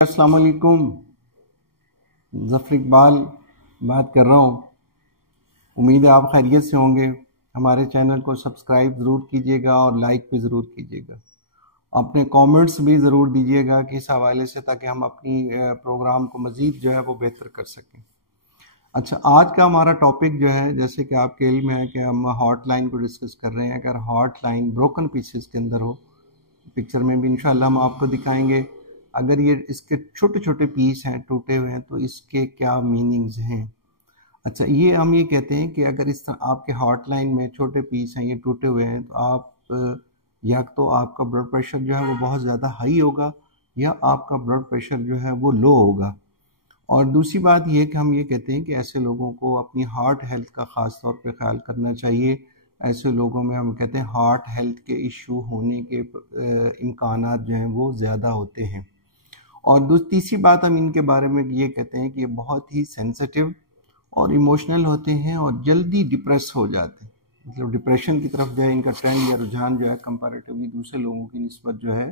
अस्सलाम वालेकुम। ज़फ़र इकबाल बात कर रहा हूँ। उम्मीद है आप खैरियत से होंगे। हमारे चैनल को सब्सक्राइब ज़रूर कीजिएगा और लाइक भी ज़रूर कीजिएगा। अपने कमेंट्स भी ज़रूर दीजिएगा कि इस हवाले से, ताकि हम अपनी प्रोग्राम को मज़ीद जो है वो बेहतर कर सकें। अच्छा, आज का हमारा टॉपिक जो है, जैसे कि आपके इल्म है कि हम हॉट लाइन को डिस्कस कर रहे हैं। अगर हॉट लाइन ब्रोकन पीसेस के अंदर हो, पिक्चर में भी इंशाल्लाह हम आपको दिखाएंगे, अगर ये इसके छोटे छोटे पीस हैं, टूटे हुए हैं, तो इसके क्या मीनिंग्स हैं। अच्छा, ये हम ये कहते हैं कि अगर इस तरह आपके हॉट लाइन में छोटे पीस हैं, ये टूटे हुए हैं, तो आप या तो आपका ब्लड प्रेशर जो है वो बहुत ज़्यादा हाई होगा, या आपका ब्लड प्रेशर जो है वो लो होगा। और दूसरी बात ये है कि हम ये कहते हैं कि ऐसे लोगों को अपनी हार्ट हेल्थ का ख़ास तौर पे ख्याल करना चाहिए। ऐसे लोगों में हम कहते हैं हार्ट हेल्थ के इशू होने के इम्कानात जो हैं वो ज़्यादा होते हैं। और तीसरी बात हम इनके बारे में ये कहते हैं कि ये बहुत ही सेंसिटिव और इमोशनल होते हैं और जल्दी डिप्रेस हो जाते हैं। मतलब डिप्रेशन की तरफ जो है इनका ट्रेंड या रुझान जो है कंपैरेटिवली दूसरे लोगों की निस्बत जो है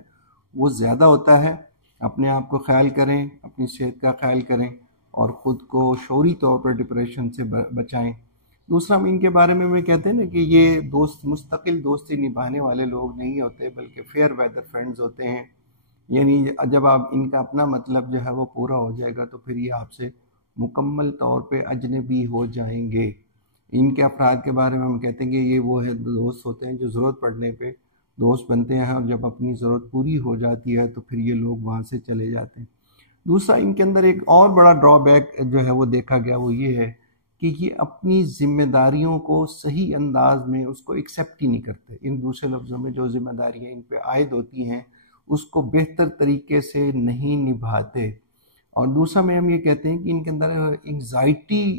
वो ज़्यादा होता है। अपने आप को ख्याल करें, अपनी सेहत का ख्याल करें और ख़ुद को शौरी तौर पर डिप्रेशन से बचाएं। दूसरा हम इनके बारे में कहते हैं ना कि ये दोस्त मुस्तकिल दोस्ती निभाने वाले लोग नहीं होते, बल्कि फेयर वेदर फ्रेंड्स होते हैं। यानी जब आप इनका अपना मतलब जो है वो पूरा हो जाएगा तो फिर ये आपसे मुकम्मल तौर पे अजनबी हो जाएंगे। इनके अफराद के बारे में हम कहते हैं कि ये वो है दोस्त होते हैं जो ज़रूरत पड़ने पे दोस्त बनते हैं, और जब अपनी ज़रूरत पूरी हो जाती है तो फिर ये लोग वहाँ से चले जाते हैं। दूसरा, इनके अंदर एक और बड़ा ड्रॉबैक जो है वो देखा गया, वो ये है कि ये अपनी ज़िम्मेदारियों को सही अंदाज में उसको एक्सेप्ट ही नहीं करते। इन दूसरे लफ्ज़ों में जो ज़िम्मेदारियाँ इन पे आयद होती हैं उसको बेहतर तरीके से नहीं निभाते। और दूसरा में हम ये कहते हैं कि इनके अंदर एंग्जाइटी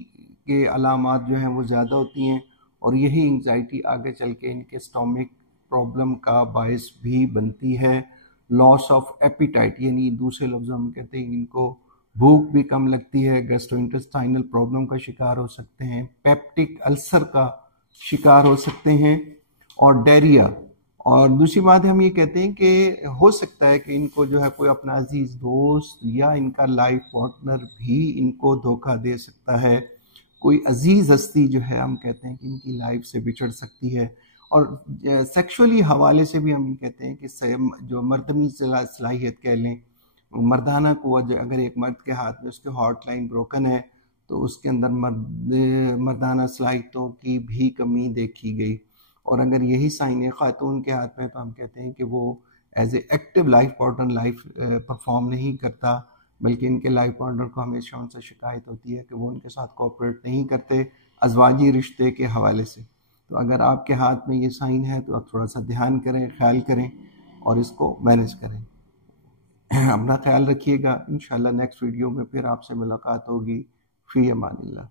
के अलामात जो हैं वो ज़्यादा होती हैं, और यही एंग्जाइटी आगे चल के इनके स्टोमिक प्रॉब्लम का बायस भी बनती है। लॉस ऑफ एपिटाइट, यानी दूसरे लफ्ज़ों में कहते हैं इनको भूख भी कम लगती है, गैस्ट्रोइंटेस्टाइनल प्रॉब्लम का शिकार हो सकते हैं, पेप्टिक अल्सर का शिकार हो सकते हैं, और डायरिया। और दूसरी बात है हम ये कहते हैं कि हो सकता है कि इनको जो है कोई अपना अजीज़ दोस्त या इनका लाइफ पार्टनर भी इनको धोखा दे सकता है। कोई अजीज़ हस्ती जो है हम कहते हैं कि इनकी लाइफ से बिछड़ सकती है। और सेक्सुअली हवाले से भी हम ये कहते हैं कि जो मर्दमी सलाहियत कह लें, मर्दाना क़ुव्वत, अगर एक मर्द के हाथ में उसके हॉट लाइन ब्रोकन है तो उसके अंदर मर्दाना सलाहियतों की भी कमी देखी गई। और अगर यही साइन है ख़ातून के हाथ में, तो हम कहते हैं कि वो as a active life partner life perform नहीं करता, बल्कि इनके लाइफ पार्टनर को हमेशा उनसे शिकायत होती है कि वो उनके साथ कोऑपरेट नहीं करते अज़वाजी रिश्ते के हवाले से। तो अगर आपके हाथ में ये साइन है तो आप थोड़ा सा ध्यान करें, ख्याल करें और इसको मैनेज करें। अपना ख्याल रखिएगा। इंशाल्लाह नेक्स्ट वीडियो में फिर आपसे मुलाकात होगी। फ़ी अमानिल्लाह।